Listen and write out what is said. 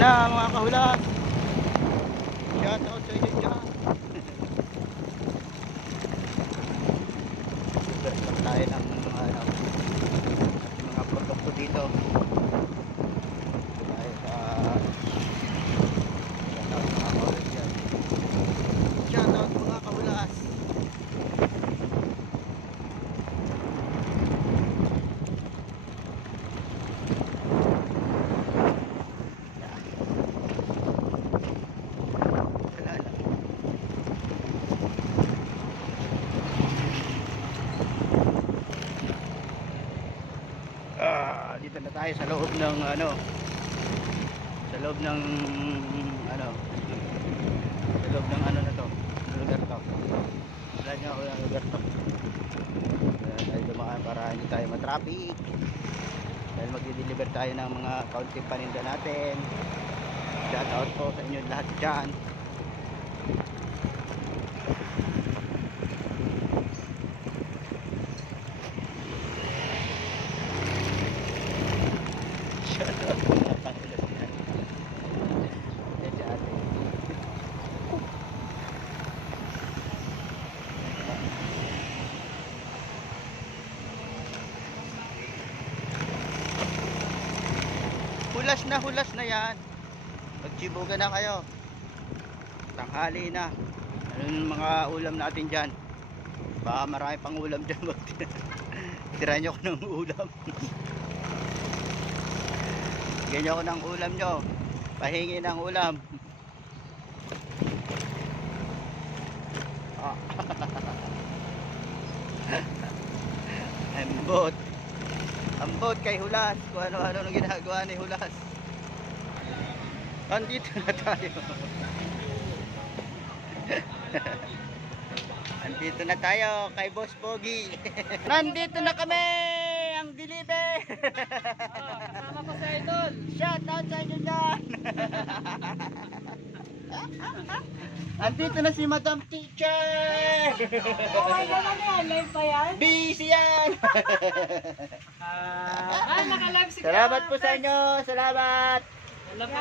na mga kahulas. Shout out sa inyo dyan. Super stock tayo ng mga produkto dito. Tayo sa shout out mga kahulas dyan. Shout out mga kahulas. Dito na tayo sa loob ng sa loob ng na to, lugar to. Wala nga ako ng lugar to. Tayo dumaan para hindi tayo matraffic. Dahil magdi-deliver tayo ng mga kaunting paninda natin. Shout out po sa inyo lahat dyan. Hulas na yan. Magchibuga na kayo. Tanghali na. Ano yung mga ulam natin dyan? Baka marami pang ulam dyan. Tira nyo ko ng ulam. Ganyan ko ng ulam nyo. Pahingi ng ulam. Ambot. Ambot kay Hulas. Kung ano-ano nung ginagawa ni Hulas. Andito na tayo. Andito na tayo kay Boss Pogi. Nandito na kami. Ang deliver. Kasama ko sa idol. Shout out sa inyo dyan. Andito na si Madam Teacher. Okay naman yan. Live pa yan? Busy yan. Naka-live si Salamat po sa inyo. Salamat. Wala pa